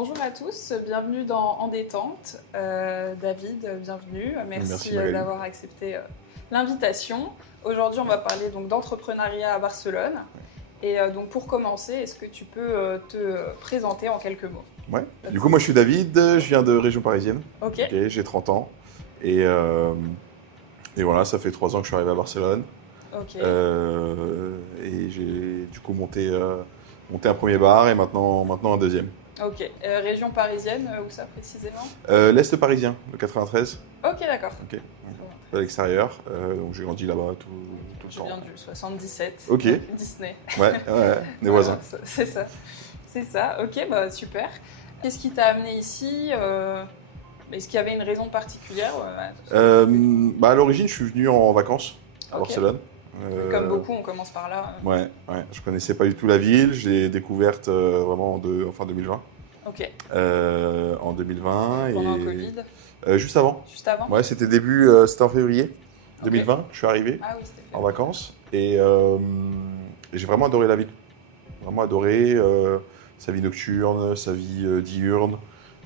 Bonjour à tous, bienvenue dans En détente. David, bienvenue. Merci Magali. d'avoir accepté l'invitation. Aujourd'hui, on va parler donc d'entrepreneuriat à Barcelone. Et donc pour commencer, est-ce que tu peux te présenter en quelques mots? Ouais. Du coup, moi je suis David, je viens de région parisienne. Ok. Ok, j'ai 30 ans. Et voilà, ça fait 3 ans que je suis arrivé à Barcelone. Ok. Et j'ai du coup monté un premier bar et maintenant un deuxième. Ok. Région parisienne, où ça précisément? L'Est parisien, le 93. Ok, d'accord. Ok. Bon, À l'extérieur. Donc j'ai grandi là-bas tout le je temps. viens du 77. Ok. Disney. Ouais, les Voilà, voisins. c'est ça. C'est ça. Ok, bah super. Qu'est-ce qui t'a amené ici? Est-ce qu'il y avait une raison particulière? À l'origine, je suis venu en vacances à Ok. Barcelone. Comme beaucoup, on commence par là. Ouais. Je connaissais pas du tout la ville. Je l'ai découverte vraiment en 2020. Ok. En 2020 Pendant le et Covid, juste avant. juste avant? Ouais, c'était en février 2020 que je suis arrivé Ah oui, c'était fait. en vacances et j'ai vraiment adoré la ville. Vraiment adoré sa vie nocturne, sa vie diurne,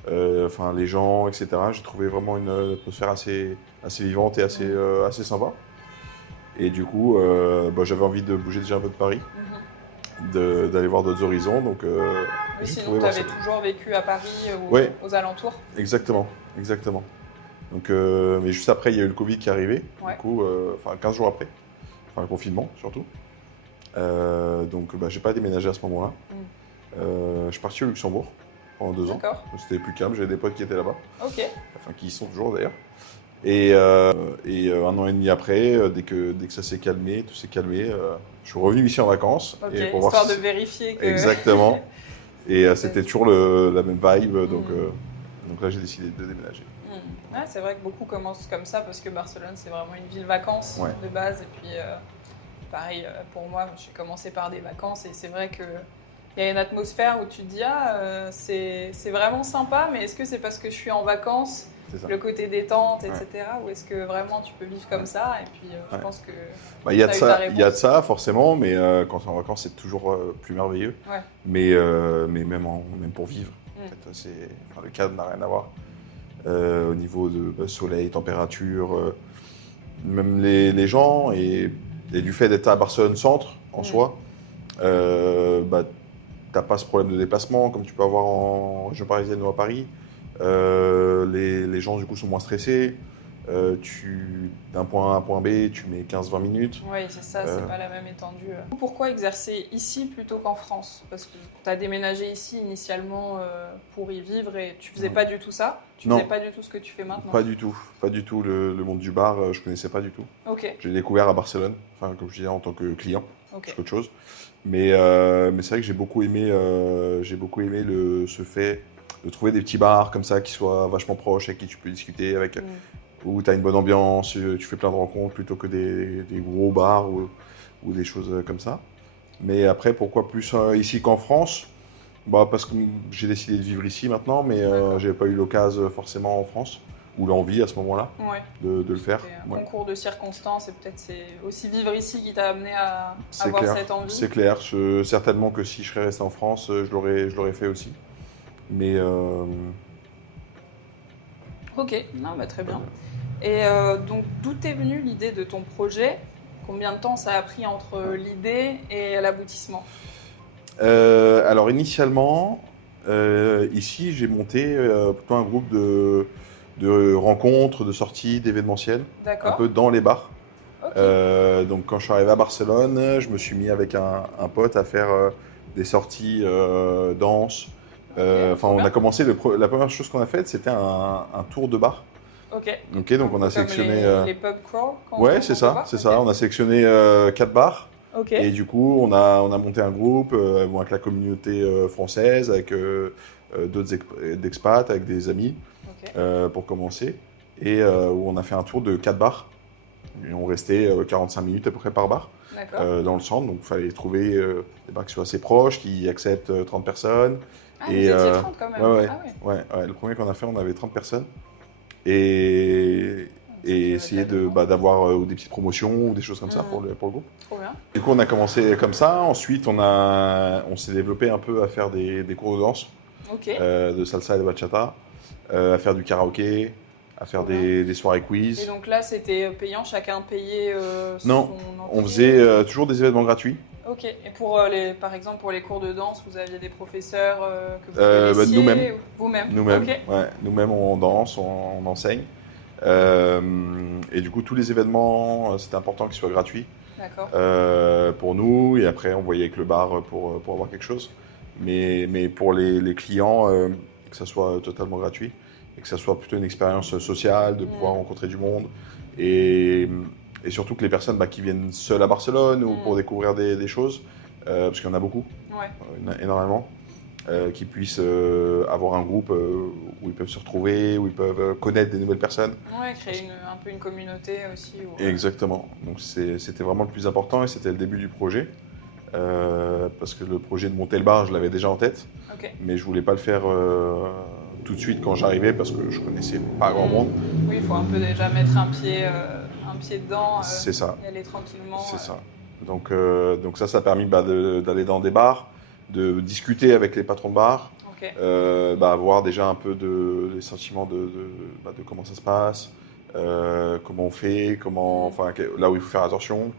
les gens, etc. J'ai trouvé vraiment une atmosphère assez vivante et assez sympa. Et du coup, j'avais envie de bouger déjà un peu de Paris, d'aller voir d'autres horizons. Donc, Oui, j'ai sinon, trouvé tu avais Barcelone. toujours vécu à Paris ou Ouais, aux alentours? exactement. Donc, mais juste après, il y a eu le Covid qui est arrivé. Ouais. Du coup, 15 jours après, le confinement surtout. Donc, j'ai pas déménagé à ce moment-là. Je suis parti au Luxembourg pendant 2 ans. D'accord. C'était plus calme, j'avais des potes qui étaient là-bas, Ok. qui y sont toujours d'ailleurs. Et 1 an et demi après, dès que ça s'est calmé, tout s'est calmé, je suis revenu ici en vacances. Ok. Et pour Histoire voir de si- vérifier que. Exactement. Et c'était toujours la même vibe. Donc, Mm. donc là, j'ai décidé de déménager. Ouais, c'est vrai que beaucoup commencent comme ça parce que Barcelone, c'est vraiment une ville vacances Ouais. de base. Et puis, pareil, pour moi, j'ai commencé par des vacances et c'est vrai que. Il y a une atmosphère où tu te dis, c'est vraiment sympa, mais est-ce que c'est parce que je suis en vacances, C'est ça. le côté détente, Ouais. etc. Ou est-ce que vraiment tu peux vivre comme ça? Et puis je Ouais. pense que Il y a de t'as eu ta ça, il y a de réponse. ça forcément, mais quand tu es en vacances, c'est toujours plus merveilleux. Ouais. Mais même pour vivre, en Mm. fait, le cadre n'a rien à voir. Au niveau de soleil, température, même les gens et du fait d'être à Barcelone centre en soi, t'as pas ce problème de déplacement comme tu peux avoir en région parisienne ou à Paris. Les gens du coup sont moins stressés. D'un point A à un point B, tu mets 15-20 minutes. Oui, c'est ça, c'est pas la même étendue. Pourquoi exercer ici plutôt qu'en France? Parce que tu as déménagé ici initialement pour y vivre et tu faisais Non. pas du tout ça? Tu Non. faisais pas du tout ce que tu fais maintenant? Pas du tout. Le monde du bar, je connaissais pas du tout. Ok, J'ai découvert à Barcelone, comme je disais, en tant que client, ok. c'est autre chose. Mais c'est vrai que j'ai beaucoup aimé ce fait de trouver des petits bars comme ça qui soient vachement proches, avec qui tu peux discuter, où tu as une bonne ambiance, tu fais plein de rencontres plutôt que des gros bars ou des choses comme ça. Mais après, pourquoi plus ici qu'en France? Parce que j'ai décidé de vivre ici maintenant, mais D'accord. j'avais pas eu l'occasion forcément en France, ou l'envie à ce moment-là, Ouais. de le faire. C'était un Ouais. concours de circonstances et peut-être c'est aussi vivre ici qui t'a amené à C'est avoir clair, cette envie. c'est clair. Certainement que si je serais resté en France, je l'aurais fait aussi. Mais Ok, non, bah, très bien. Et donc, d'où t'es venue l'idée de ton projet? Combien de temps ça a pris entre l'idée et l'aboutissement? alors initialement, ici j'ai monté plutôt un groupe de rencontres, de sorties, d'événementiels, un D'accord. peu dans les bars. Ok. Donc quand je suis arrivé à Barcelone, je me suis mis avec un pote à faire des sorties danse. Trop On bien. a commencé, la première chose qu'on a faite, c'était un tour de bar. Ok. Ok, donc Un on peu a comme sélectionné. les pub crawl quand Ouais, on c'est va ça, voir. c'est Ok. ça. On a sélectionné 4 bars. Ok. Et du coup, on a monté un groupe avec la communauté française, avec d'autres d'expats, avec des amis, Ok. pour commencer. Et où on a fait un tour de 4 bars. Et on restait 45 minutes à peu près par bar D'accord. dans le centre. Donc il fallait trouver des bars qui soient assez proches, qui acceptent 30 personnes. Ah, vous Et étiez 30 quand même. ouais. Ah ouais. Ouais. Le premier qu'on a fait, on avait 30 personnes. Et, Ça et fait essayer de la demande. d'avoir ou des petites promotions ou des choses comme ça pour le groupe. Trop bien. Du coup, on a commencé comme ça. Ensuite, on s'est développé un peu à faire des cours de danse. Ok. de salsa et de bachata, à faire du karaoké, à faire des soirées quiz. Et donc là, c'était payant, chacun payait Non, son on entrée. faisait toujours des événements gratuits. Ok. Et par exemple, pour les cours de danse, vous aviez des professeurs que vous connaissiez Nous-mêmes. Vous-même. Nous-mêmes, Ok. ouais, nous-mêmes on danse, on enseigne. Et du coup, tous les événements, c'était important qu'ils soient gratuits D'accord. pour nous. Et après, on voyait avec le bar pour avoir quelque chose. Mais pour les clients, que ça soit totalement gratuit et que ça soit plutôt une expérience sociale, de pouvoir rencontrer du monde. Et, et surtout que les personnes qui viennent seules à Barcelone ou pour découvrir des choses, parce qu'il y en a beaucoup, Ouais. il y en a énormément. Qui puissent avoir un groupe où ils peuvent se retrouver, où ils peuvent connaître des nouvelles personnes. Ouais, créer un peu une communauté aussi. Exactement. Donc c'était vraiment le plus important et c'était le début du projet. Parce que le projet de monter le bar, je l'avais déjà en tête. Ok. Mais je voulais pas le faire tout de suite quand j'arrivais parce que je connaissais pas grand monde. Oui, il faut un peu déjà mettre un pied dedans. C'est ça. Y aller tranquillement. C'est ça. Donc ça a permis d'aller dans des bars, de discuter avec les patrons de bars, Ok. avoir déjà un peu les sentiments de comment ça se passe, comment on fait, là où il faut faire attention,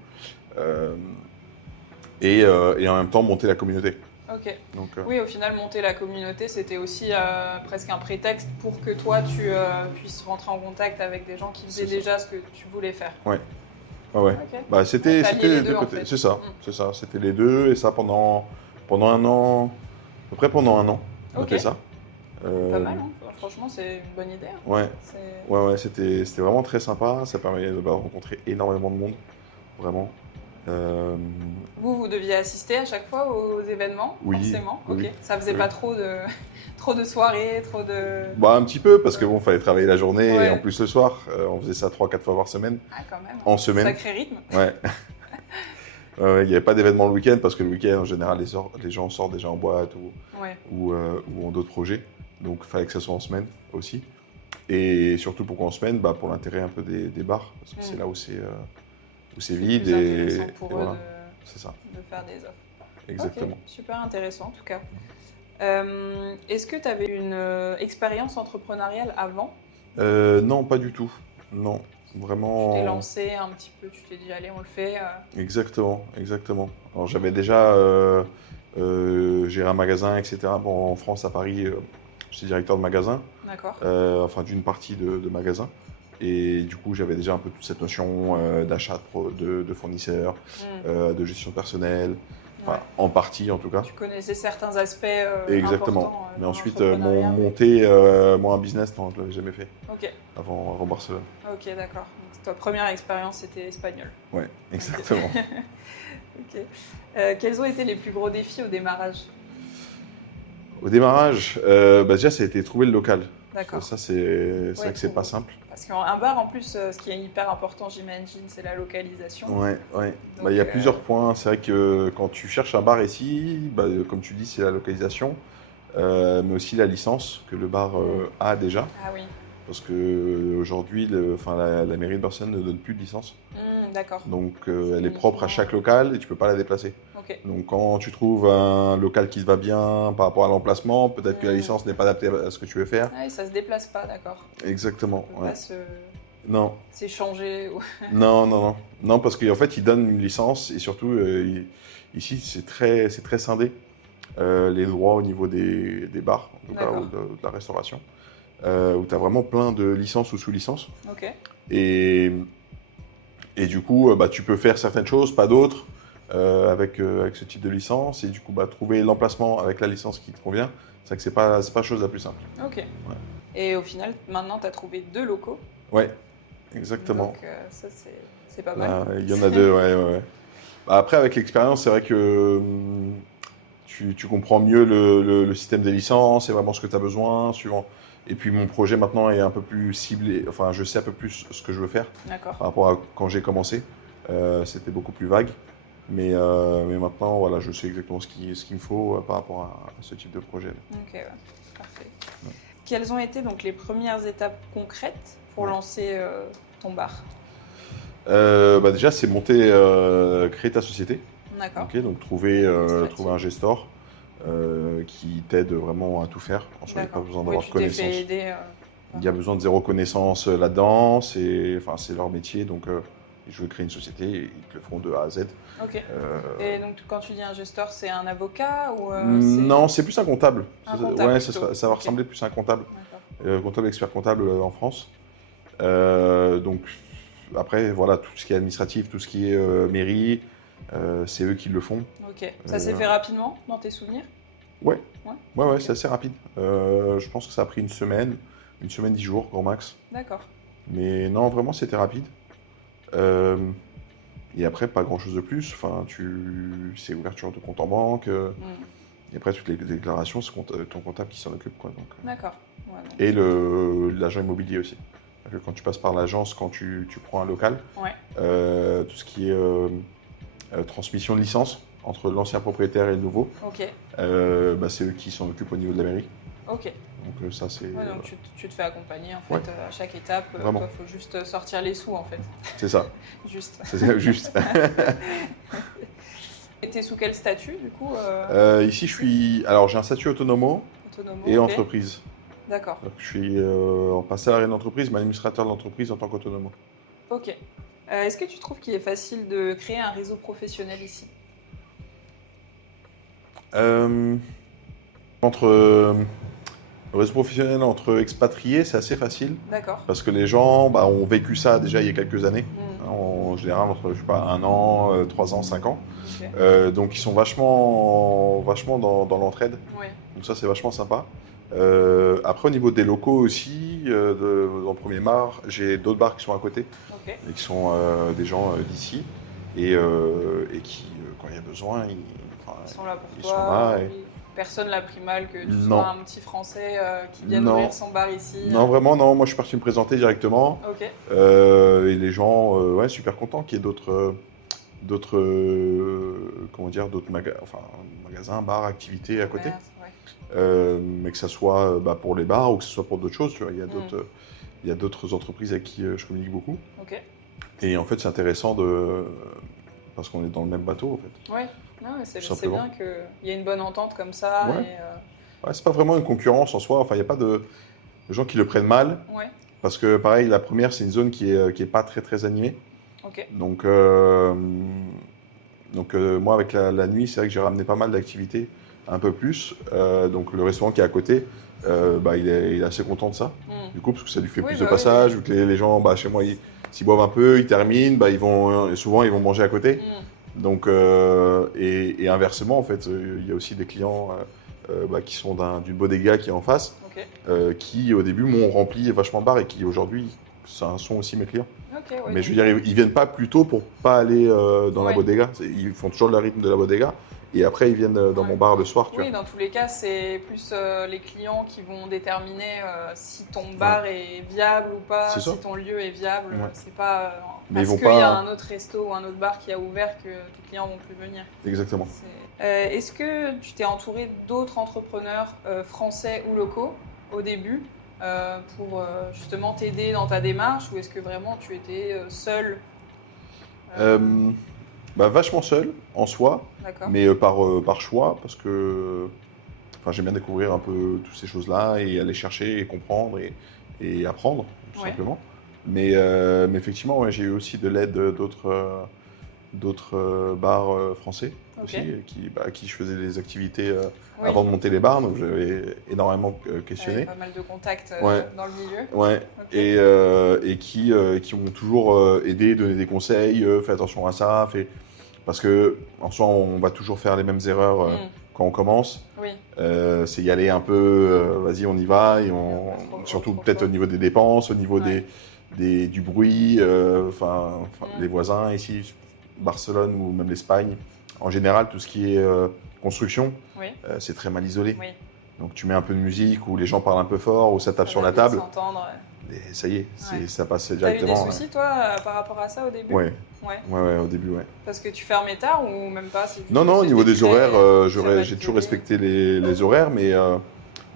et en même temps monter la communauté. Ok. Donc, oui, au final, monter la communauté, c'était aussi presque un prétexte pour que toi, tu puisses rentrer en contact avec des gens qui faisaient déjà ce que tu voulais faire. Ouais. Ouais. Okay. C'était les deux, de côté. En fait. C'est ça. C'était les deux et ça pendant un an, à peu près pendant un an. On a fait ça. Pas mal, hein. Franchement, c'est une bonne idée. Hein. Ouais, c'était vraiment très sympa. Ça permet de rencontrer énormément de monde, vraiment. Vous deviez assister à chaque fois aux événements, forcément. Oui. Ça faisait pas trop de soirées, un petit peu, parce que fallait travailler la journée et en plus le soir. On faisait ça 3-4 fois par semaine. Ah, quand même. En semaine. Sacré rythme. Ouais. Il n'y avait pas d'événement le week-end, parce que le week-end, en général, les gens sortent déjà en boîte ou ont d'autres projets. Donc, il fallait que ça soit en semaine aussi. Et surtout, pourquoi en semaine pour l'intérêt un peu des bars, parce que c'est là où c'est vide. Et pour eux voilà. C'est ça. De faire des offres. Exactement. Okay, super intéressant en tout cas. Est-ce que tu avais une expérience entrepreneuriale avant ? Non, pas du tout. Non, vraiment. Tu t'es lancé un petit peu, tu t'es dit allez, on le fait. Exactement. Alors j'avais déjà géré un magasin, etc. Bon, en France, à Paris, j'étais directeur de magasin. D'accord. D'une partie de magasin. Et du coup, j'avais déjà un peu toute cette notion d'achat de fournisseurs, de gestion personnelle, en partie en tout cas. Tu connaissais certains aspects Exactement. Mais ensuite, monter un business, non, je ne l'avais jamais fait avant Barcelone. Ok, d'accord. Donc, ta première expérience, c'était espagnol. Ouais, exactement. Ok. Quels ont été les plus gros défis au démarrage ? Au démarrage, déjà, ça a été trouver le local. D'accord. Ça, c'est vrai que c'est pas simple. Parce qu'un bar, en plus, ce qui est hyper important, j'imagine, c'est la localisation. Ouais. Il y a plusieurs points. C'est vrai que quand tu cherches un bar ici, comme tu dis, c'est la localisation, mais aussi la licence que le bar a déjà. Ah oui. Parce qu'aujourd'hui, la mairie de Barcelone ne donne plus de licence. D'accord. Donc, elle est propre à chaque local et tu ne peux pas la déplacer. Okay. Donc, quand tu trouves un local qui te va bien par rapport à l'emplacement, peut-être que la licence n'est pas adaptée à ce que tu veux faire. Ah, et ça ne se déplace pas, d'accord. Exactement. On peut pas Non. s'échanger. Non, parce qu'en fait, ils donnent une licence et surtout, ici, c'est très scindé. Les droits au niveau des bars, en tout cas, ou de la restauration, où tu as vraiment plein de licences ou sous-licences. Ok. Et du coup, tu peux faire certaines choses, pas d'autres, avec ce type de licence. Et du coup, trouver l'emplacement avec la licence qui te convient, c'est vrai que c'est pas la chose la plus simple. Ok. Ouais. Et au final, maintenant, tu as trouvé 2 locaux. Ouais, exactement. Donc, ça, c'est pas mal. Il y en a 2, ouais. Après, avec l'expérience, c'est vrai que tu comprends mieux le système des licences et vraiment ce que tu as besoin, suivant. Et puis mon projet maintenant est un peu plus ciblé, enfin je sais un peu plus ce que je veux faire. D'accord. Par rapport à quand j'ai commencé. C'était beaucoup plus vague. Mais maintenant, voilà, je sais exactement ce qu'il me faut par rapport à ce type de projet. Ok, parfait. Ouais. Quelles ont été donc les premières étapes concrètes pour lancer ton bar ? Déjà, c'est monter, créer ta société. D'accord. Okay, donc trouver un gestor. qui t'aident vraiment à tout faire. Franchement, il n'y a pas besoin Oui, d'avoir tu de t'es fait connaissances. aider. Il y a besoin de zéro connaissance là-dedans. C'est leur métier. Donc, je veux créer une société. Et ils te le feront de A à Z. Ok. Et donc, quand tu dis un gesteur, c'est un avocat ou non, c'est plus un comptable. Un comptable Ouais, plutôt. ça va ressembler plus à un comptable. D'accord. Comptable, expert comptable en France. Donc, après, voilà, tout ce qui est administratif, tout ce qui est mairie, c'est eux qui le font. Ok. Ça s'est fait rapidement dans tes souvenirs? Ouais. Ouais. Ouais, c'est assez rapide. Je pense que ça a pris une semaine, 10 jours, grand max. D'accord. Mais non, vraiment, c'était rapide. Et après, pas grand-chose de plus. Enfin, c'est ouverture de compte en banque. Et après, toutes les déclarations, c'est ton comptable qui s'en occupe, quoi. Donc, D'accord. Ouais, donc... Et l'agent immobilier aussi. Quand tu passes par l'agence, quand tu prends un local, tout ce qui est transmission de licence entre l'ancien propriétaire et le nouveau, c'est eux qui s'en occupent au niveau de la mairie. Ok. Donc ça, c'est... Ouais, donc tu te fais accompagner en fait à chaque étape. Il faut juste sortir les sous en fait. C'est ça. Juste. C'est ça, juste. Et t'es sous quel statut du coup Ici, Alors j'ai un statut autonomo et entreprise. D'accord. Donc, je suis pas salarié d'entreprise, mais administrateur de l'entreprise en tant qu'autonome. Ok. Est-ce que tu trouves qu'il est facile de créer un réseau professionnel ici? Le réseau professionnel entre expatriés, c'est assez facile. D'accord. Parce que les gens ont vécu ça déjà il y a quelques années. En général, entre 1 an, 3 ans, 5 ans. Okay. Donc ils sont vachement dans l'entraide. Ouais. Donc ça, c'est vachement sympa. Après, au niveau des locaux aussi, dans le premier bar, j'ai d'autres bars qui sont à côté. Okay. Et qui sont des gens d'ici. Et qui, quand il y a besoin, ils sont là pour toi. Sont là et... Personne l'a pris mal que tu sois un petit Français qui vient ouvrir son bar ici. Non, vraiment, non. Moi, je suis parti me présenter directement. Okay. Et les gens, super contents qu'il y ait d'autres magasins, bars, activités à côté. Mais que ça soit pour les bars ou que ce soit pour d'autres choses. Tu vois. Il y a d'autres entreprises avec qui je communique beaucoup. Okay. Et en fait, c'est intéressant parce qu'on est dans le même bateau, en fait. Ouais. Non, mais c'est bien qu'il y ait une bonne entente comme ça. Ouais. C'est pas vraiment une concurrence en soi. Enfin, il n'y a pas de gens qui le prennent mal. Ouais. Parce que, pareil, la première, c'est une zone qui est pas très, très animée. Okay. Donc moi, avec la nuit, c'est vrai que j'ai ramené pas mal d'activités, un peu plus. Donc, le restaurant qui est à côté, il est assez content de ça. Du coup, parce que ça lui fait plus de passages. Vu que les gens, chez moi, s'ils boivent un peu, ils terminent, souvent, ils vont manger à côté. Donc, et inversement, en fait, il y a aussi des clients qui sont d'une bodega qui est en face, qui au début m'ont rempli vachement de bar et qui aujourd'hui sont aussi mes clients. Okay, ouais, mais je veux dire, ils viennent pas plus tôt pour pas aller dans la bodega. Ils font toujours le rythme de la bodega. Et après, ils viennent dans mon bar le soir. Oui, dans tous les cas, c'est plus les clients qui vont déterminer si ton bar est viable ou pas, si ton lieu est viable. C'est pas parce qu'il y a un autre resto ou un autre bar qui a ouvert que tes clients vont plus venir. Exactement. Est-ce que tu t'es entouré d'autres entrepreneurs français ou locaux au début pour justement t'aider dans ta démarche, ou est-ce que vraiment tu étais seul Vachement seul en soi, mais par choix, parce que j'aime bien découvrir un peu toutes ces choses-là et aller chercher et comprendre et apprendre, tout simplement. Mais effectivement, j'ai eu aussi de l'aide d'autres bars français aussi, qui je faisais des activités avant de monter les bars, donc j'avais énormément questionné. Pas mal de contacts dans le milieu. Ouais. Et qui m'ont toujours aidé, donné des conseils, fais attention à ça, parce que en soi, on va toujours faire les mêmes erreurs quand on commence. Oui. C'est y aller un peu, vas-y, on y va, et surtout peut-être au niveau des dépenses, au niveau du bruit, les voisins ici, Barcelone ou même l'Espagne. En général, tout ce qui est construction, c'est très mal isolé. Oui. Donc tu mets un peu de musique, ou les gens parlent un peu fort, ou ça tape sur la table. Et ça y est, ça passe directement. T'as eu des soucis, toi, par rapport à ça au début? Ouais, au début, Parce que tu fermais tard ou même pas? Non, au niveau des horaires, j'ai toujours respecté les horaires, mais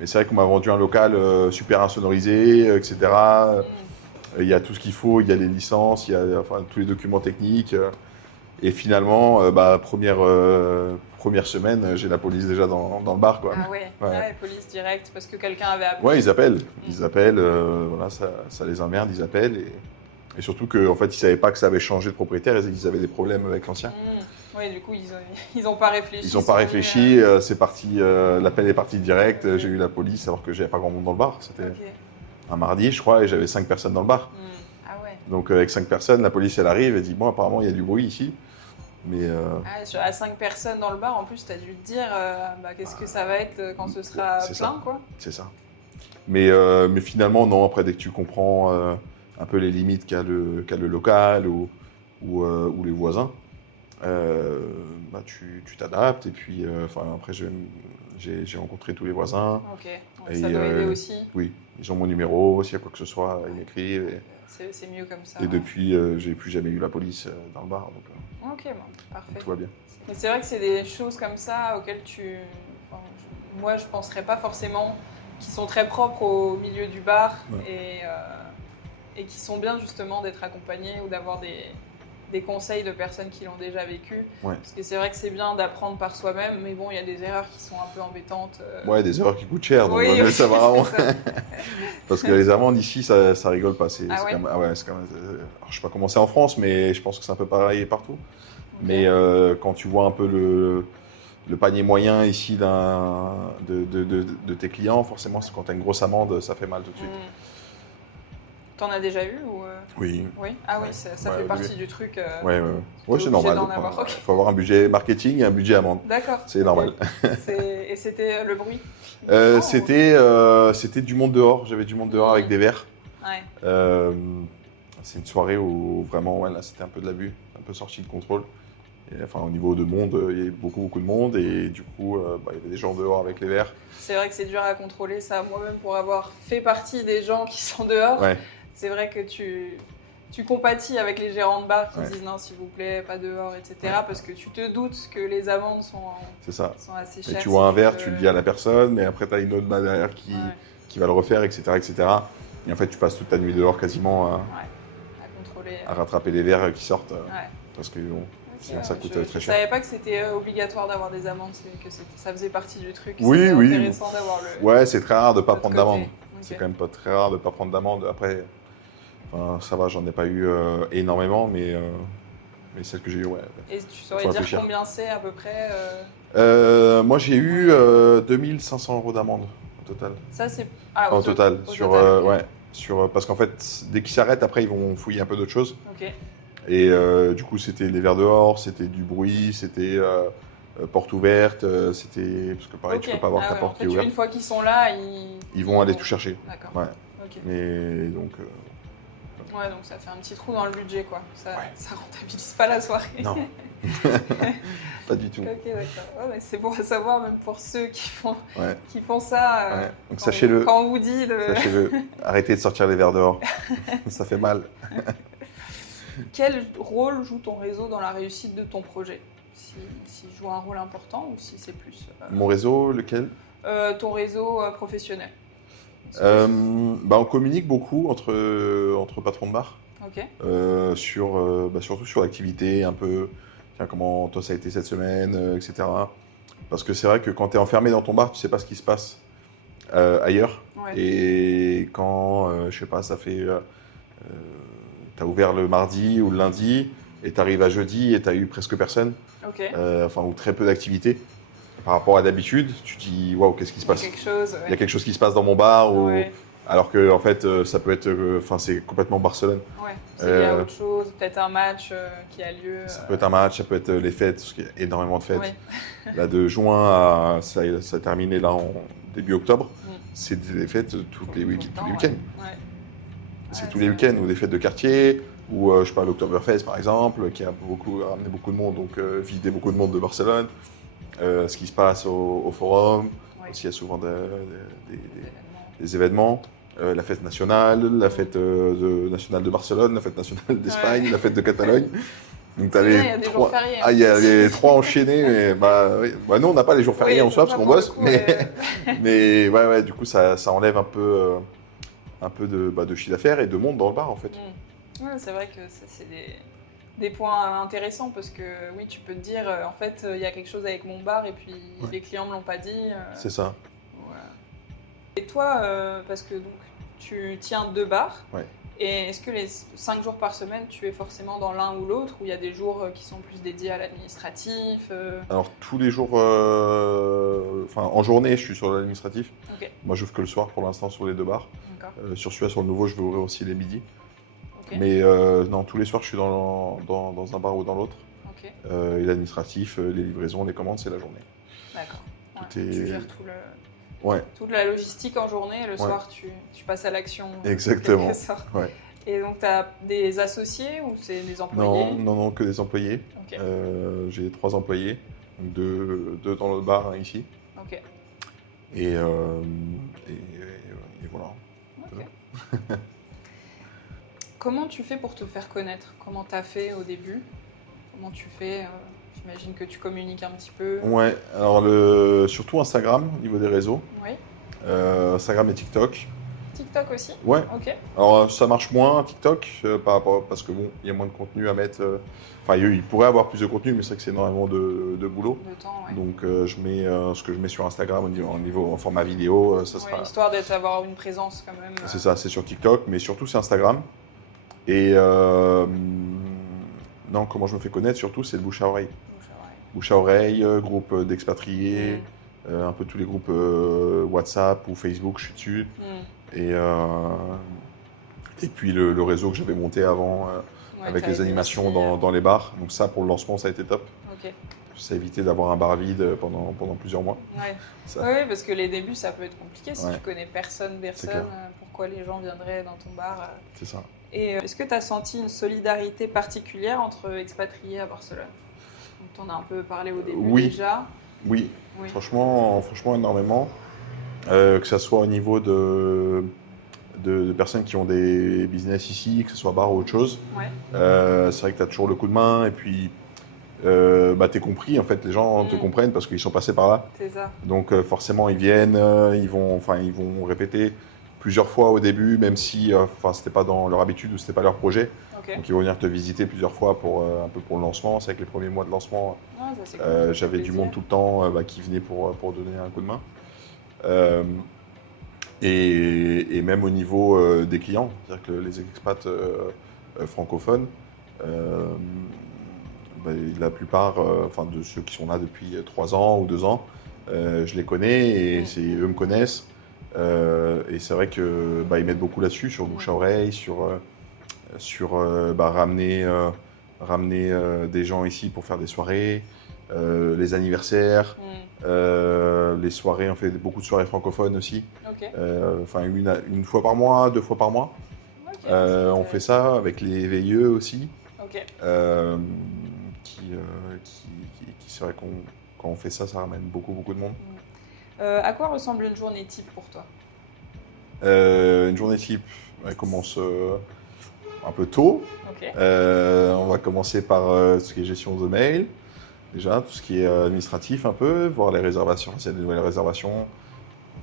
c'est vrai qu'on m'a vendu un local super insonorisé, etc. Il y a tout ce qu'il faut, il y a les licences, il y a tous les documents techniques. Et finalement, première semaine, j'ai la police déjà dans le bar, quoi. Ah ouais, police directe, parce que quelqu'un avait appelé. Ouais, ils appellent. Ils appellent, voilà, ça les emmerde, ils appellent. Et surtout qu'en fait, ils ne savaient pas que ça avait changé de propriétaire, ils avaient des problèmes avec l'ancien. Oui, du coup, ils n'ont pas réfléchi. Ils n'ont pas réfléchi, c'est parti, l'appel est parti direct, j'ai eu la police alors que j'avais pas grand monde dans le bar. C'était un mardi, je crois, et j'avais 5 personnes dans le bar. Ah ouais. Donc avec 5 personnes, la police elle arrive et dit bon, apparemment il y a du bruit ici. Mais à 5 personnes dans le bar, en plus, tu as dû te dire qu'est-ce que ça va être quand ce sera plein, quoi. C'est ça. Mais finalement, non, après, dès que tu comprends un peu les limites qu'a le local ou les voisins, tu t'adaptes. Et puis, après, j'ai rencontré tous les voisins. Ok, ça doit aider aussi. Oui, ils ont mon numéro, s'il y a quoi que ce soit, ils m'écrivent. C'est mieux comme ça. Et depuis, j'ai plus jamais eu la police dans le bar. Donc, ok, parfait. Donc, tout va bien. Mais c'est vrai que c'est des choses comme ça auxquelles moi, je ne penserais pas forcément, qui sont très propres au milieu du bar et qui sont bien justement d'être accompagnés ou d'avoir des conseils de personnes qui l'ont déjà vécu. Ouais. Parce que c'est vrai que c'est bien d'apprendre par soi-même, mais bon, il y a des erreurs qui sont un peu embêtantes. Ouais, des erreurs qui coûtent cher, donc ça va vraiment. Parce que les amendes ici, ça rigole pas. C'est quand même, alors, je sais pas comment c'est en France, mais je pense que c'est un peu pareil partout. Okay. Mais quand tu vois un peu le panier moyen ici de tes clients, forcément, quand tu as une grosse amende, ça fait mal tout de suite. T'en as déjà eu ou Oui. Ah oui, ça fait partie du truc. Ouais, c'est normal. Il faut avoir un budget marketing et un budget amende. D'accord. C'est normal. Et c'était le bruit C'était du monde dehors. J'avais du monde dehors avec des verres. Ouais. C'est une soirée où vraiment, là, c'était un peu de l'abus, un peu sorti de contrôle. Et, au niveau de monde, il y avait beaucoup de monde et du coup, il y avait des gens dehors avec les verres. C'est vrai que c'est dur à contrôler ça. Moi-même, pour avoir fait partie des gens qui sont dehors, c'est vrai que tu compatis avec les gérants de bar qui disent non, s'il vous plaît, pas dehors, etc. Parce que tu te doutes que les amendes sont assez chères. Et tu vois un verre, tu le dis à la personne, mais après, tu as une autre main derrière qui va le refaire, etc., etc. Et en fait, tu passes toute ta nuit dehors quasiment à contrôler, à rattraper les verres qui sortent. Parce que sinon, ça coûte très cher. Je ne savais pas que c'était obligatoire d'avoir des amendes, que ça faisait partie du truc. Oui. Intéressant d'avoir le. Ouais, c'est très rare de ne pas prendre d'amende. C'est quand même pas très rare de ne pas prendre d'amende. Après, ça va, j'en ai pas eu énormément, mais celle que j'ai eu, Et tu saurais dire combien c'est à peu près Moi, j'ai eu 2500 € d'amende au total. Ça, c'est. Au total. Parce qu'en fait, dès qu'ils s'arrêtent, après, ils vont fouiller un peu d'autres choses. Ok. Et du coup, c'était les verres dehors, c'était du bruit, c'était porte ouverte, c'était... Parce que pareil, tu peux pas avoir ta porte qui est ouverte. Une fois qu'ils sont là, ils vont aller tout chercher. D'accord. Ouais. Okay. Mais donc... Ouais, donc ça fait un petit trou dans le budget, quoi. Ça rentabilise pas la soirée. Non. Pas du tout. Ok, d'accord. Mais c'est bon à savoir, même pour ceux qui font ça. Donc sachez-le. Quand on vous dit Sachez-le. Arrêtez de sortir les verres dehors. Ça fait mal. Quel rôle joue ton réseau dans la réussite de ton projet ? S'il joue un rôle important ou si c'est plus... Mon réseau, lequel ? Ton réseau professionnel. On communique beaucoup entre patrons de bar. Ok. Surtout sur l'activité, un peu, tiens, comment toi ça a été cette semaine, etc. Parce que c'est vrai que quand tu es enfermé dans ton bar, tu sais pas ce qui se passe ailleurs. Ouais. Et quand, je sais pas, ça fait... tu as ouvert le mardi ou le lundi et tu arrives à jeudi et tu as eu presque personne, ou très peu d'activité. Par rapport à d'habitude, tu te dis waouh, qu'est-ce qui se passe ? Il y a quelque chose qui se passe dans mon bar, alors que en fait, ça peut être, c'est complètement Barcelone. Ouais, il y a autre chose, peut-être un match qui a lieu. Ça peut être un match, ça peut être les fêtes, parce qu'il y a énormément de fêtes. Ouais. Là, de juin à ça a terminé là en début octobre. C'est des fêtes tous les week-ends. Ouais. C'est tous les week-ends ou des fêtes de quartier. Ou je parle d'Oktoberfest par exemple, qui a ramené beaucoup de monde, donc vidé beaucoup de monde de Barcelone. Ce qui se passe au forum, aussi il y a souvent des événements. La fête nationale, la fête nationale de Barcelone, la fête nationale d'Espagne, la fête de Catalogne. Donc il y a des jours fériés. Il y a les 3 enchaînés. Mais, nous, on n'a pas les jours fériés en soi parce qu'on bosse. Mais du coup, ça enlève un peu de chiffre d'affaires et de monde dans le bar en fait. Ouais, c'est vrai que c'est des points intéressants parce que oui, tu peux te dire, en fait, il y a quelque chose avec mon bar et puis les clients ne me l'ont pas dit. C'est ça. Voilà. Et toi, parce que donc, tu tiens 2 bars, et est-ce que les 5 jours par semaine, tu es forcément dans l'un ou l'autre, ou il y a des jours qui sont plus dédiés à l'administratif Alors, tous les jours, en journée, je suis sur l'administratif. Okay. Moi, j'ouvre que le soir pour l'instant sur les 2 bars. Sur celui-là, sur le nouveau, je vais ouvrir aussi les midis. Okay. Mais non, tous les soirs, je suis dans un bar ou dans l'autre. Okay. Et l'administratif, les livraisons, les commandes, c'est la journée. D'accord. Tu gères toute la logistique en journée, et le soir, tu passes à l'action. Exactement. Et donc, tu as des associés ou c'est des employés? Non, que des employés. Okay. J'ai 3 employés, 2 dans le bar, 1 ici. Ok. Et voilà. Okay. Comment tu fais pour te faire connaître? Comment tu as fait au début? Comment tu fais J'imagine que tu communiques un petit peu. Ouais, alors surtout Instagram au niveau des réseaux. Oui. Instagram et TikTok. TikTok aussi? Ouais. Ok. Alors ça marche moins TikTok parce que bon, il y a moins de contenu à mettre. Il pourrait avoir plus de contenu, mais c'est vrai que c'est énormément de boulot. De temps, ouais. Donc je mets ce que je mets sur Instagram au niveau en format vidéo, ça sera. Histoire d'avoir une présence quand même. C'est ça, c'est sur TikTok, mais surtout c'est Instagram. Et non, comment je me fais connaître surtout, c'est le bouche à oreille. Bouche à oreille, groupe d'expatriés, un peu tous les groupes WhatsApp ou Facebook, je suis dessus. Et puis le réseau que j'avais monté avant avec les animations dans les bars. Donc ça, pour le lancement, ça a été top. Okay. Ça a évité d'avoir un bar vide pendant plusieurs mois. Ouais. Oui, parce que les débuts, ça peut être compliqué si tu connais personne. Pourquoi les gens viendraient dans ton bar C'est ça. Et est-ce que tu as senti une solidarité particulière entre expatriés à Barcelone? On en a un peu parlé au début déjà. Oui. Franchement énormément. Que ce soit au niveau de personnes qui ont des business ici, que ce soit bar ou autre chose. C'est vrai que tu as toujours le coup de main et puis t'es compris, en fait, les gens te comprennent parce qu'ils sont passés par là. C'est ça. Donc forcément, ils viennent, ils vont répéter plusieurs fois au début, même si c'était pas dans leur habitude ou c'était pas leur projet. Okay. Donc ils vont venir te visiter plusieurs fois un peu pour le lancement. C'est avec les premiers mois de lancement, cool, j'avais du monde tout le temps qui venait pour donner un coup de main. Et même au niveau des clients, c'est-à-dire que les expats francophones, la plupart de ceux qui sont là depuis 3 ans ou 2 ans, je les connais et eux me connaissent. Et c'est vrai qu'ils mettent beaucoup là-dessus, sur bouche à oreille, sur ramener des gens ici pour faire des soirées, les anniversaires, les soirées, on fait beaucoup de soirées francophones aussi. Okay. Une fois par mois, 2 fois par mois. Okay, on fait ça avec les VIE aussi. Okay. C'est vrai quand on fait ça, ça ramène beaucoup de monde. À quoi ressemble une journée type pour toi? Une journée type, elle commence un peu tôt. Okay. On va commencer par tout ce qui est gestion de mail, déjà, tout ce qui est administratif un peu, voir les réservations, s'il y a des nouvelles réservations,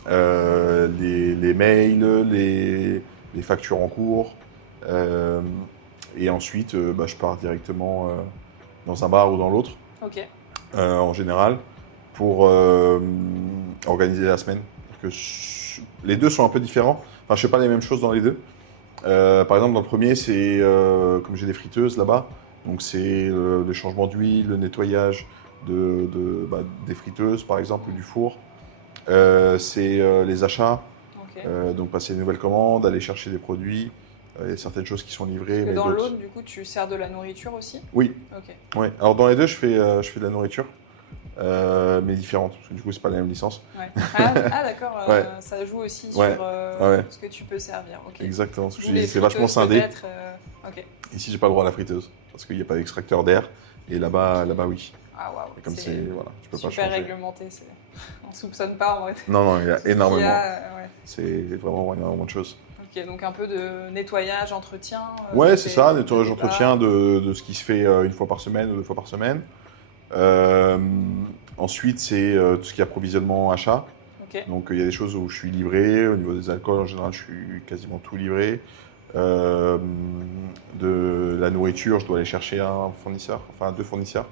les mails, les factures en cours. Et ensuite, je pars directement dans un bar ou dans l'autre, okay. En général, pour organiser la semaine. Les deux sont un peu différents. Enfin, je ne fais pas les mêmes choses dans les deux. Par exemple, dans le premier, c'est comme j'ai des friteuses là-bas, donc c'est le changement d'huile, le nettoyage des friteuses, par exemple, ou du four. C'est les achats, okay. Donc passer une nouvelle commande, aller chercher des produits. Il y a certaines choses qui sont livrées. Et dans l'autre, du coup, tu sers de la nourriture aussi? Oui. Okay. Ouais. Alors dans les deux, je fais de la nourriture. Mais différentes, parce que du coup, c'est pas la même licence. Ouais. Ah d'accord, ça joue aussi sur ce que tu peux servir. Okay. Exactement, c'est vachement scindé. Okay. Ici, j'ai pas le droit à la friteuse, parce qu'il n'y a pas d'extracteur d'air, et là-bas, oui. Ah waouh, comme c'est voilà, tu peux pas changer. Super réglementé, on soupçonne pas en vrai. Non, il y a énormément. C'est vraiment énormément de choses. Ok, donc un peu de nettoyage, entretien. Ouais, c'est ça, nettoyage, entretien de ce qui se fait une fois par semaine ou 2 fois par semaine. Ensuite, c'est tout ce qui est approvisionnement achat. Okay. Donc, il y a des choses où je suis livré. Au niveau des alcools, en général, je suis quasiment tout livré. De la nourriture, je dois aller chercher deux fournisseurs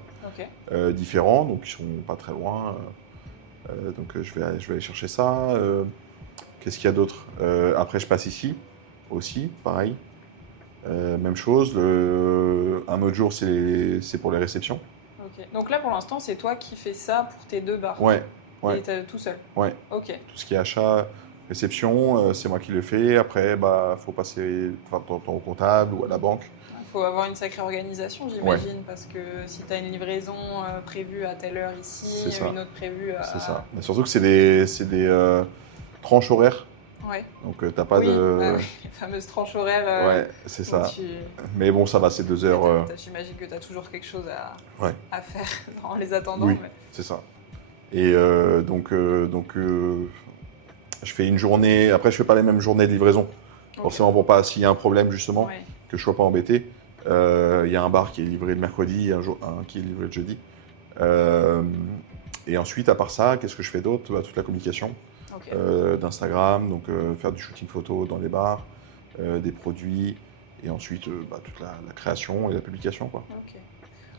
différents, donc ils sont pas très loin. Donc je vais aller chercher ça. Qu'est-ce qu'il y a d'autre? Après, je passe ici aussi, pareil. Même chose. Un autre jour, c'est pour les réceptions. Ok. Donc là, pour l'instant, c'est toi qui fais ça pour tes 2 bars. Ouais. Et t'es tout seul. Ouais. Ok. Tout ce qui est achat, réception, c'est moi qui le fais. Après, faut passer au comptable ou à la banque. Il faut avoir une sacrée organisation, j'imagine, parce que si tu as une livraison prévue à telle heure ici, une autre prévue à... C'est ça. Mais surtout que c'est des tranches horaires. Ouais. Donc, t'as pas de... les fameuses tranches horaires. Ouais, c'est ça. Mais bon, ça va, c'est 2 heures. J'imagine que tu as toujours quelque chose à faire en les attendant. Oui, c'est ça. Et donc je fais une journée. Après, je fais pas les mêmes journées de livraison. Forcément, pour pas, s'il y a un problème, justement, que je sois pas embêté. Il y a un bar qui est livré le mercredi, un qui est livré le jeudi. Et ensuite, à part ça, qu'est-ce que je fais d'autre? Toute la communication d'Instagram, donc faire du shooting photo dans les bars, des produits, et ensuite toute la création et la publication. Quoi.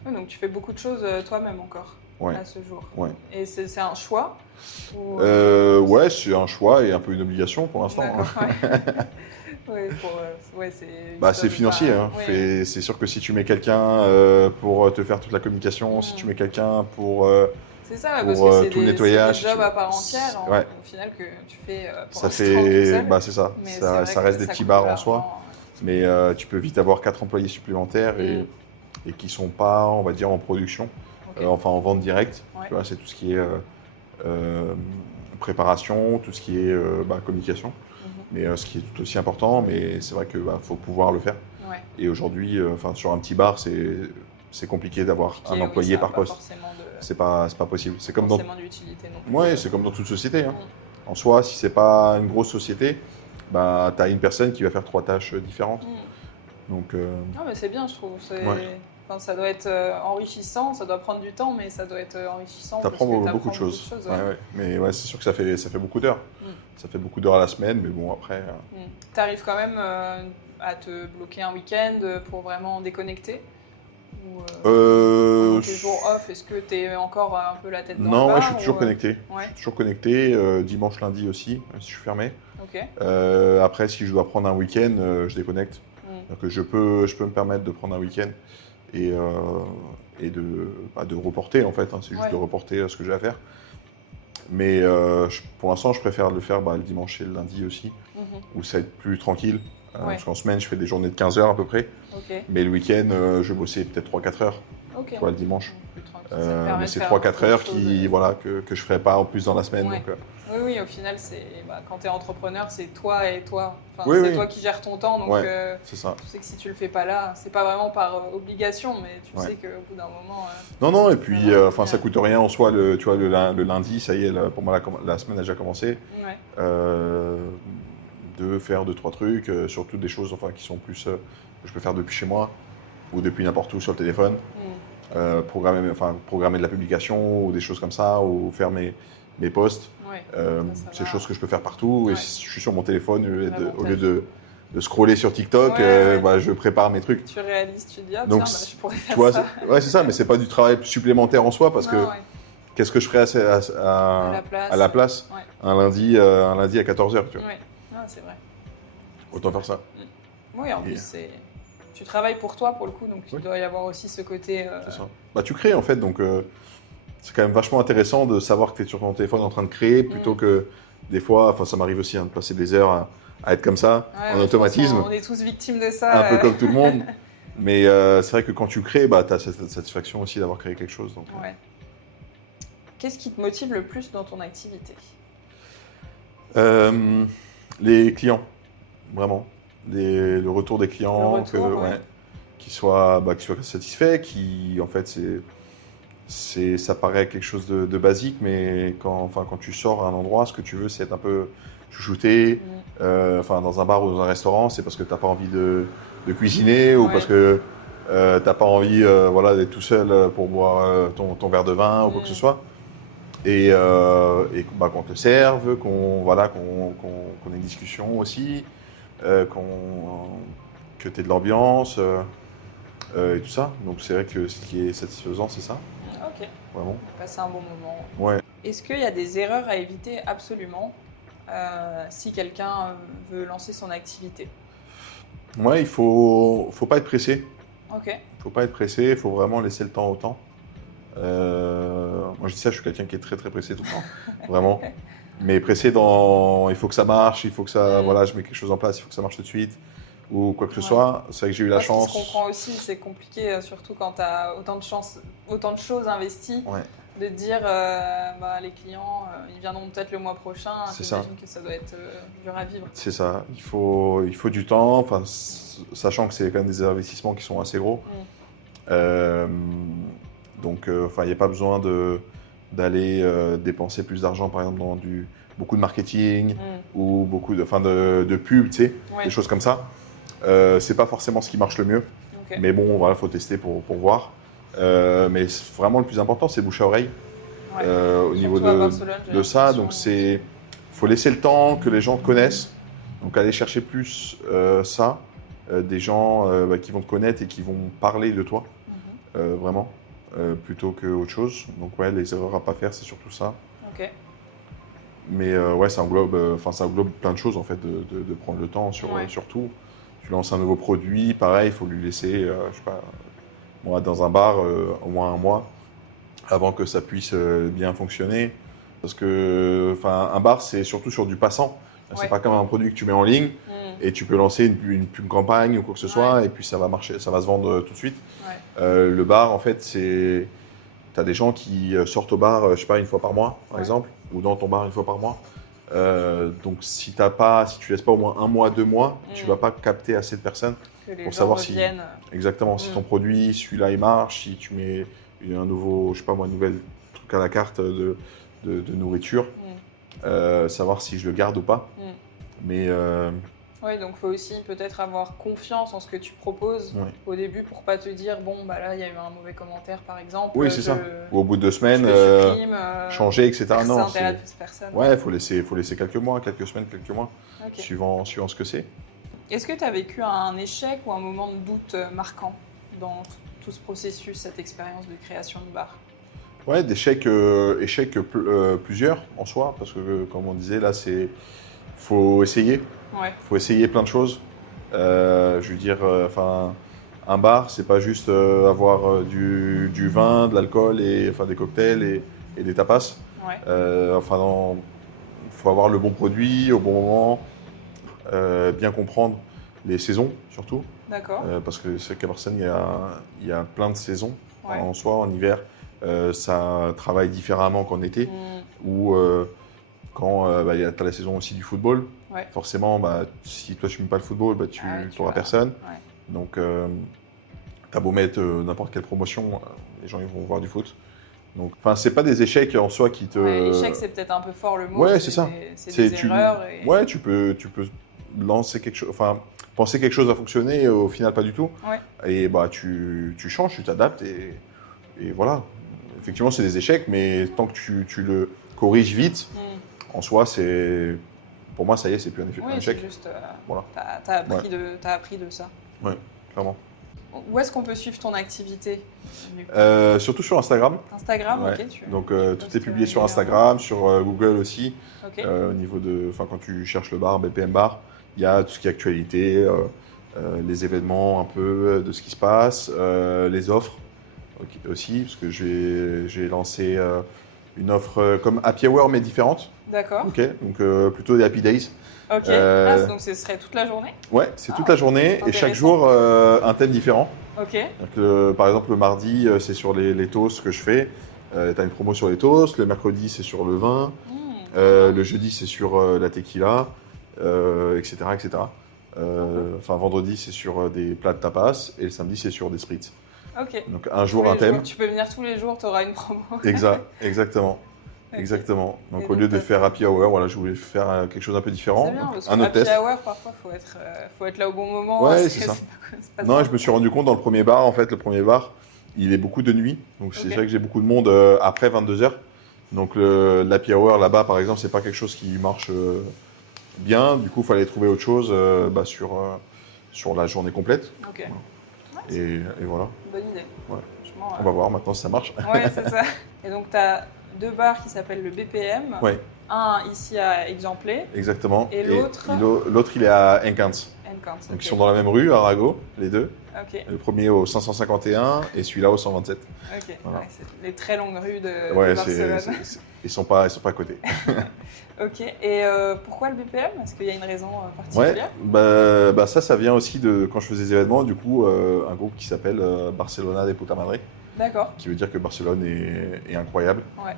Donc tu fais beaucoup de choses toi-même encore à ce jour. Ouais. Et c'est un choix ou... Ouais, c'est un choix et un peu une obligation pour l'instant. C'est financier. C'est sûr que si tu mets quelqu'un pour te faire toute la communication, si tu mets quelqu'un pour c'est ça, parce que c'est tout le nettoyage, c'est des jobs à part entière, au final, que tu fais pour ça fait, tout seul. C'est ça. Ça reste des petits bars en soi. Mais tu peux vite avoir 4 employés supplémentaires et qui ne sont pas, on va dire, en production, enfin en vente directe. Tu vois, c'est tout ce qui est préparation, tout ce qui est communication. Mais ce qui est tout aussi important, mais c'est vrai qu'il faut pouvoir le faire. Et aujourd'hui, sur un petit bar, c'est compliqué d'avoir un employé par poste. C'est pas possible. C'est comme d'utilité non plus. Ouais, c'est comme dans toute société. En soi, si c'est pas une grosse société, tu as une personne qui va faire 3 tâches différentes. Donc, non, mais c'est bien, je trouve. Ça doit être enrichissant, ça doit prendre du temps, mais ça doit être enrichissant. Ça prend beaucoup de choses. Mais c'est sûr que ça fait beaucoup d'heures. Ça fait beaucoup d'heures à la semaine, mais bon, après... Tu arrives quand même à te bloquer un week-end pour vraiment déconnecter? Ou tes jours off, est-ce que tu es encore un peu la tête dans le bar? Non, je suis toujours connecté. Je suis toujours connecté, dimanche, lundi aussi, si je suis fermé. Après, si je dois prendre un week-end, je déconnecte. Donc, je peux me permettre de prendre un week-end et de reporter, en fait. C'est juste de reporter ce que j'ai à faire. Mais pour l'instant, je préfère le faire le dimanche et le lundi aussi, où ça va être plus tranquille. Parce qu'en semaine, je fais des journées de 15 heures à peu près. Mais le week-end, je bossais peut-être 3-4 heures le dimanche. Mais c'est 3-4 heures que je ne ferai pas en plus dans la semaine. Donc, oui, au final, quand tu es entrepreneur, c'est toi et toi. C'est toi qui gères ton temps. Donc, c'est ça. Tu sais que si tu le fais pas là, c'est pas vraiment par obligation, mais tu sais qu'au bout d'un moment. Non, et puis ça coûte rien en soi. Tu vois, le lundi, ça y est, pour moi, la semaine a déjà commencé. De faire 2-3 trucs, surtout des choses qui sont plus que je peux faire depuis chez moi ou depuis n'importe où sur le téléphone. Programmer de la publication ou des choses comme ça, ou faire mes posts. C'est des choses que je peux faire partout. Et si je suis sur mon téléphone, au lieu de scroller sur TikTok, je prépare mes trucs. Tu réalises, tu dis, donc, je pourrais faire ça. C'est ça, mais c'est pas du travail supplémentaire en soi, parce que qu'est-ce que je ferais à la place un lundi à 14h, tu vois. C'est vrai. Autant faire ça. Oui, en plus, tu travailles pour toi, pour le coup, donc il doit y avoir aussi ce côté... C'est ça. Tu crées, en fait, donc c'est quand même vachement intéressant de savoir que tu es sur ton téléphone en train de créer, plutôt que des fois, ça m'arrive aussi de passer des heures à être comme ça, en automatisme. On est tous victimes de ça. Un peu comme tout le monde. Mais c'est vrai que quand tu crées, tu as cette satisfaction aussi d'avoir créé quelque chose. Donc, Qu'est-ce qui te motive le plus dans ton activité? Les clients, vraiment. Le retour des clients, qui soient satisfaits, qui en fait ça paraît quelque chose de basique, mais quand tu sors à un endroit, ce que tu veux, c'est être un peu chouchouté. Dans un bar ou dans un restaurant, c'est parce que tu n'as pas envie de cuisiner ou parce que tu n'as pas envie d'être tout seul pour boire ton verre de vin ou quoi que ce soit. Et qu'on te serve, qu'on ait une discussion aussi, que tu aies de l'ambiance et tout ça. Donc c'est vrai que ce qui est satisfaisant, c'est ça. Ok. Vraiment. Passer un bon moment. Ouais. Est-ce qu'il y a des erreurs à éviter absolument si quelqu'un veut lancer son activité? Ouais, il faut pas être pressé. Ok. Il faut pas être pressé, il faut vraiment laisser le temps au temps. Moi je dis ça, je suis quelqu'un qui est très très pressé tout le temps, vraiment. Mais pressé dans, il faut que ça marche, il faut que ça, voilà, je mets quelque chose en place, il faut que ça marche tout de suite, ou quoi que ce soit. C'est vrai que j'ai eu la chance. Ce que je comprends aussi, c'est compliqué, surtout quand tu as autant de choses investies, de dire les clients, ils viendront peut-être le mois prochain. J'imagine que ça doit être dur à vivre. C'est ça, il faut du temps, enfin, sachant que c'est quand même des investissements qui sont assez gros. Donc, il n'y a pas besoin d'aller dépenser plus d'argent, par exemple, dans beaucoup de marketing ou beaucoup de pub, tu sais, des choses comme ça. C'est pas forcément ce qui marche le mieux. Mais bon, voilà, faut tester pour voir. Mais vraiment, le plus important, c'est bouche à oreille au niveau de ça. Donc, faut laisser le temps que les gens te connaissent. Donc, aller chercher plus des gens qui vont te connaître et qui vont parler de toi, vraiment. Plutôt qu'autre chose. Donc les erreurs à pas faire, c'est surtout ça. Ok. Mais ça englobe plein de choses en fait, de prendre le temps sur tout. Tu lances un nouveau produit, pareil, il faut lui laisser, je sais pas, moi dans un bar au moins un mois avant que ça puisse bien fonctionner. Parce que un bar, c'est surtout sur du passant. C'est pas comme un produit que tu mets en ligne et tu peux lancer une campagne ou quoi que ce soit et puis ça va marcher, ça va se vendre tout de suite. Le bar, en fait, tu as des gens qui sortent au bar, je sais pas, une fois par mois, par exemple, ou dans ton bar une fois par mois. Donc, si tu laisses pas au moins un mois, 2 mois, tu vas pas capter assez de personnes pour savoir reviennent. Si ton produit, celui-là, il marche, si tu mets un nouveau, je sais pas moi, nouvel truc à la carte de nourriture, savoir si je le garde ou pas. Mais oui, donc il faut aussi peut-être avoir confiance en ce que tu proposes au début pour pas te dire là il y a eu un mauvais commentaire par exemple. Oui, c'est ça. Ou au bout de 2 semaines, changer, etc. Non, ça intéresse personne. Ouais, faut laisser quelques mois, quelques semaines, quelques mois, suivant ce que c'est. Est-ce que tu as vécu un échec ou un moment de doute marquant dans tout ce processus, cette expérience de création de bar? Ouais, d'échecs plusieurs en soi, parce que comme on disait là, faut essayer. Faut essayer plein de choses. Je veux dire, un bar, c'est pas juste avoir du vin, de l'alcool et des cocktails et des tapas. Faut avoir le bon produit au bon moment, bien comprendre les saisons surtout. D'accord. Parce que c'est qu'à Barcelone, il y a plein de saisons en soi. En hiver, ça travaille différemment qu'en été. Ou quand tu as la saison aussi du football. Forcément, si toi tu n'aimes pas le football, tu n'auras personne. Donc, tu as beau mettre n'importe quelle promotion, les gens ils vont voir du foot. Donc, c'est pas des échecs en soi qui te. Échec, c'est peut-être un peu fort le mot. Ouais, c'est ça. C'est des erreurs. Ouais, tu peux lancer quelque chose. Penser quelque chose va fonctionner, et au final pas du tout. Et tu changes, tu t'adaptes et voilà. Effectivement, c'est des échecs, mais tant que tu le corriges vite, en soi, pour moi, ça y est, c'est plus un échec. C'est juste, t'as appris de ça. Ouais, clairement. Où est-ce qu'on peut suivre ton activité? Surtout sur Instagram. Instagram, Donc tout est publié sur Instagram, sur Google aussi. Au niveau de, quand tu cherches le bar, BPM Bar, il y a tout ce qui est actualité, les événements un peu de ce qui se passe, les offres aussi, parce que j'ai lancé une offre comme Happy Hour mais différente. D'accord. Donc plutôt des Happy Days. Donc ce serait toute la journée? Ouais, c'est toute la journée et chaque jour un thème différent. Donc, par exemple, le mardi, c'est sur les toasts que je fais. Tu as une promo sur les toasts. Le mercredi, c'est sur le vin. Le jeudi, c'est sur la tequila, etc. Vendredi, c'est sur des plats de tapas. Et le samedi, c'est sur des spritz. Donc un jour, un thème. Tu peux venir tous les jours, tu auras une promo. Exactement. Exactement. Donc au lieu de faire Happy Hour, je voulais faire quelque chose un peu différent. C'est bien, parce que Happy Hour, parfois, faut être là au bon moment. Ouais, c'est ça. Non, je me suis rendu compte dans le premier bar, le premier bar, il est beaucoup de nuit. Donc c'est vrai que j'ai beaucoup de monde après 22h. Donc l'Happy Hour là-bas, par exemple, c'est pas quelque chose qui marche bien. Du coup, il fallait trouver autre chose sur la journée complète. Ok. Ouais, et voilà. Bonne idée. Ouais. On va voir maintenant si ça marche. Ouais, c'est ça. Et donc, tu as 2 bars qui s'appellent le BPM. Ouais. Un ici à Exemplé. Exactement. Et l'autre l'autre, il est à Enkens. Donc, ils sont dans la même rue, à Arago, les deux. Okay. Le premier au 551 et celui-là au 127. Ok, voilà. Ouais, c'est les très longues rues de Barcelone. Ils sont pas à côté. Ok, et pourquoi le BPM? Est-ce qu'il y a une raison particulière? Ouais, ça vient aussi de quand je faisais des événements, du coup, un groupe qui s'appelle Barcelona de Puta Madre. D'accord. Qui veut dire que Barcelone est incroyable. Ouais.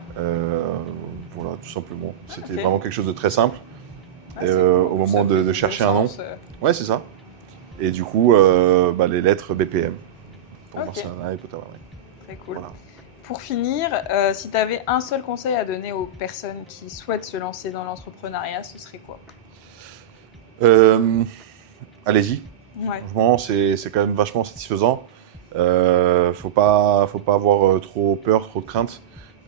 Voilà, tout simplement. C'était vraiment quelque chose de très simple. Cool. Au moment de chercher un nom. Ouais, c'est ça. Et du coup, les lettres BPM pour Barcelona et Puta Madre. Très cool. Voilà. Pour finir, si tu avais un seul conseil à donner aux personnes qui souhaitent se lancer dans l'entrepreneuriat, ce serait quoi? Allez-y. Ouais. Franchement, c'est quand même vachement satisfaisant. Faut pas avoir trop peur, trop de crainte.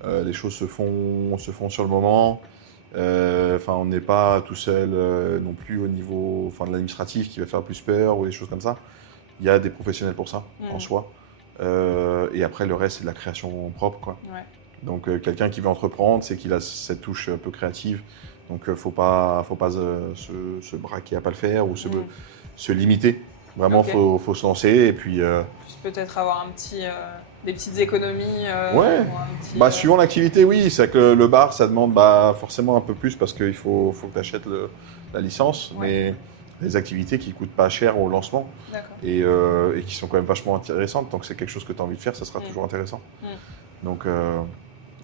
Les choses se font sur le moment. On n'est pas tout seul non plus au niveau de l'administratif qui va faire plus peur ou des choses comme ça. Il y a des professionnels pour ça en soi. Et après, le reste, c'est de la création propre, quoi. Ouais. Donc, quelqu'un qui veut entreprendre, c'est qu'il a cette touche un peu créative. Donc, faut pas se braquer à pas le faire ou se limiter. Vraiment, faut se lancer et puis. Peut-être avoir des petites économies. Ouais. Suivant l'activité, oui. C'est que le bar, ça demande forcément un peu plus parce qu'il faut que tu achètes la licence. Ouais. Mais les activités qui coûtent pas cher au lancement et qui sont quand même vachement intéressantes. Donc c'est quelque chose que tu as envie de faire, ça sera toujours intéressant. Donc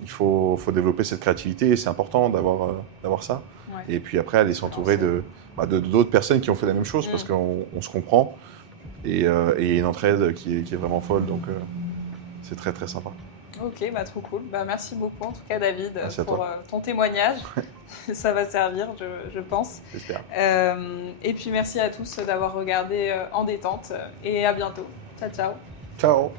il faut développer cette créativité et c'est important d'avoir ça. Ouais. Et puis après aller s'entourer de d'autres personnes qui ont fait la même chose parce qu'on se comprend et une entraide qui est vraiment folle. Donc c'est très très sympa. Ok, trop cool. Merci beaucoup en tout cas David pour ton témoignage. Ça va servir, je pense. J'espère. Et puis merci à tous d'avoir regardé En Détente et à bientôt. Ciao, ciao. Ciao.